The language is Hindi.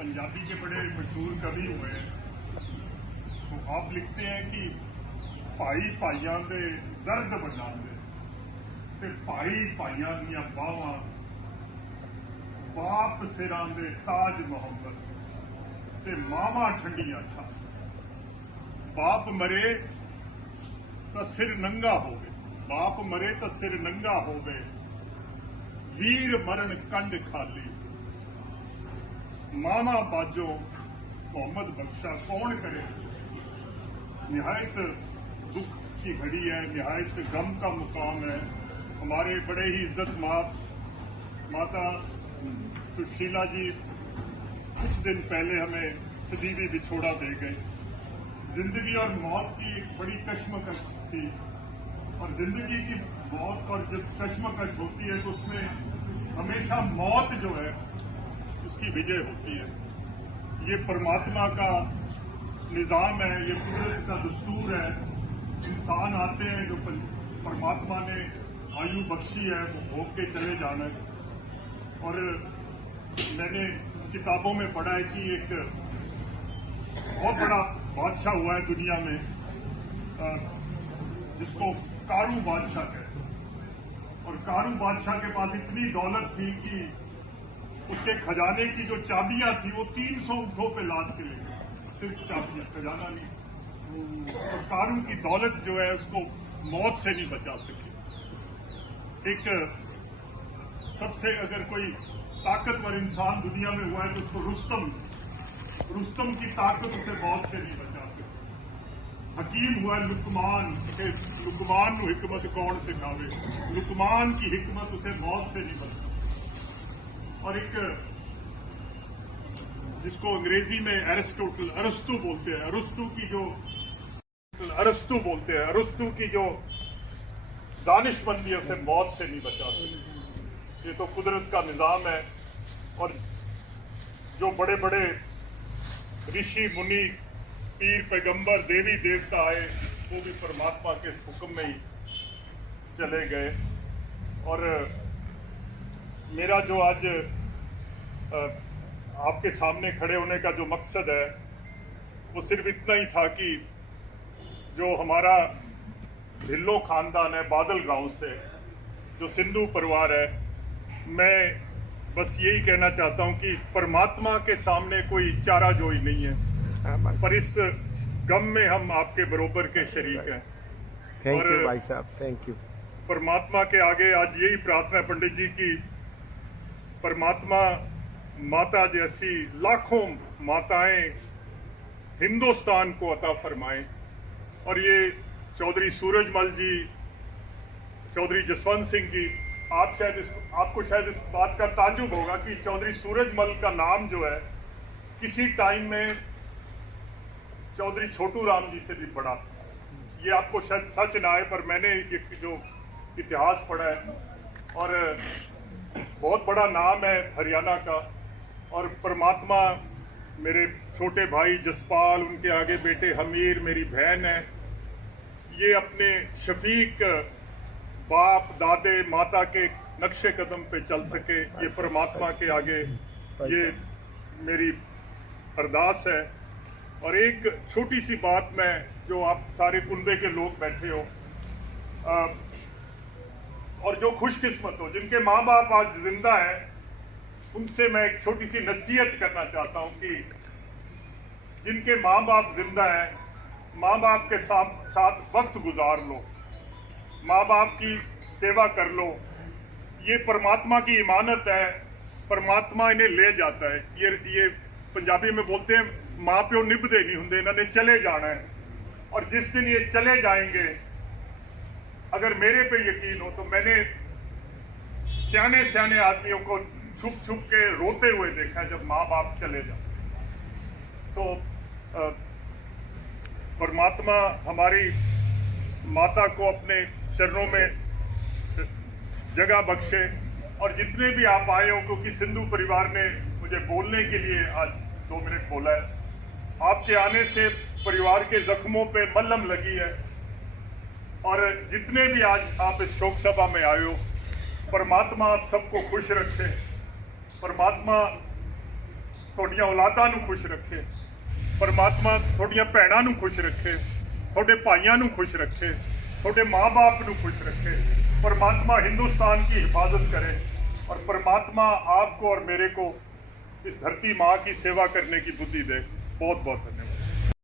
पंजाबी के बड़े मशहूर कवि हुए हैं। तो आप लिखते हैं कि भाई भाइयों दे दर्द वंडांदे ते भाई भाइयों दियां बावां बाप सिरां दे ताज मोहब्बत ते मावां ठंडियां छां। बाप मरे तो सिर नंगा होवे, बाप मरे तो सिर नंगा होवे, वीर मरण कंड खाली, मामा बाजो मोहम्मद बख्शा कौन करे। निहायत दुख की घड़ी है, निहायत गम का मुकाम है। हमारे बड़े ही इज्जत माता सुशीला जी कुछ दिन पहले हमें सदीवी बिछोड़ा दे गए। जिंदगी और मौत की एक बड़ी कश्मकश थी, और जिंदगी की मौत और जब कश्मकश होती है तो उसमें हमेशा मौत जो है उसकी विजय होती है। ये परमात्मा का निजाम है, ये कुदरत का दस्तूर है। इंसान आते हैं जो परमात्मा ने आयु बख्शी है वो भोग के चले जाना है। और मैंने किताबों में पढ़ा है कि एक बहुत बड़ा बादशाह हुआ है दुनिया में जिसको कारू बादशाह कहते हैं। और कारू बादशाह के पास इतनी दौलत थी कि उसके खजाने की जो चाबियां थी वो 300 ऊँटों पे लाद के ले गए, सिर्फ चाबियां, खजाना नहीं। और कारू की दौलत जो है उसको मौत से नहीं बचा सकी। एक सबसे अगर कोई ताकतवर इंसान दुनिया में हुआ है तो उसको रुस्तम की ताकत उसे मौत से नहीं बचा सकी। हकीम हुआ लुकमान, लुकमान को हिकमत कौन सिखावे, लुकमान की हिकमत उसे मौत से नहीं बचा। और एक जिसको अंग्रेजी में अरस्तु बोलते हैं, अरस्तु की जो दानिशमंदी उसे मौत से नहीं बचा सकी। ये तो कुदरत का निजाम है। और जो बड़े बड़े ऋषि मुनि पीर पैगंबर देवी देवता आए वो भी परमात्मा के हुक्म में ही चले गए। और मेरा जो आज आपके सामने खड़े होने का जो मकसद है वो सिर्फ इतना ही था कि जो हमारा ढिल्लो खानदान है बादल गांव से, जो सिंधु परिवार है, मैं बस यही कहना चाहता हूं कि परमात्मा के सामने कोई चारा जोई नहीं है, पर इस गम में हम आपके बरोबर के शरीक हैं। थैंक यू भाई साहब, थैंक यू। परमात्मा के आगे आज यही प्रार्थना पंडित जी की परमात्मा माता जैसी लाखों माताएं हिंदुस्तान को अता फरमाएं। और ये चौधरी सूरजमल जी, चौधरी जसवंत सिंह जी, आपको शायद इस बात का ताज्जुब होगा कि चौधरी सूरजमल का नाम जो है किसी टाइम में चौधरी छोटू राम जी से भी पड़ा। ये आपको शायद सच ना आए, पर मैंने जो इतिहास पढ़ा है, और बहुत बड़ा नाम है हरियाणा का। और परमात्मा मेरे छोटे भाई जसपाल, उनके आगे बेटे हमीर, मेरी बहन है, ये अपने शफीक बाप दादे माता के नक्शे कदम पे चल सके, ये परमात्मा के आगे ये मेरी अरदास है। और एक छोटी सी बात, मैं जो आप सारे कुंबे के लोग बैठे हो और जो खुशकिस्मत हो जिनके माँ बाप आज जिंदा है, उनसे मैं एक छोटी सी नसीहत करना चाहता हूँ कि जिनके माँ बाप जिंदा है, माँ बाप के साथ वक्त गुजार लो, माँ बाप की सेवा कर लो। ये परमात्मा की इमानत है, परमात्मा इन्हें ले जाता है। ये पंजाबी में बोलते हैं माँ प्यो निभदे नहीं हुंदे, इन्होंने चले जाना है। और जिस दिन ये चले जाएंगे, अगर मेरे पे यकीन हो तो मैंने सियाने सियाने आदमियों को छुप छुप के रोते हुए देखा है जब माँ बाप चले जाते। परमात्मा हमारी माता को अपने चरणों में जगह बख्शे। और जितने भी आप आए हो, क्योंकि सिंधु परिवार ने मुझे बोलने के लिए आज 2 मिनट बोला है, आपके आने से परिवार के जख्मों पे मलहम लगी है। और जितने भी आज आप इस शोक सभा में आए हो, परमात्मा आप सबको खुश रखे। परमात्मा ਤੁਹਾਡੀਆਂ ਔਲਾਦਾਂ ਨੂੰ ਖੁਸ਼ ਰੱਖੇ। ਪਰਮਾਤਮਾ ਤੁਹਾਡੀਆਂ ਭੈਣਾਂ ਨੂੰ ਖੁਸ਼ ਰੱਖੇ, ਤੁਹਾਡੇ ਭਾਈਆਂ ਨੂੰ ਖੁਸ਼ रखे, ਤੁਹਾਡੇ माँ-बाप ਨੂੰ खुश रखे। परमात्मा हिंदुस्तान की हिफाजत करे और परमात्मा आपको और मेरे को इस धरती माँ की सेवा करने की बुद्धि दे। बहुत बहुत धन्यवाद।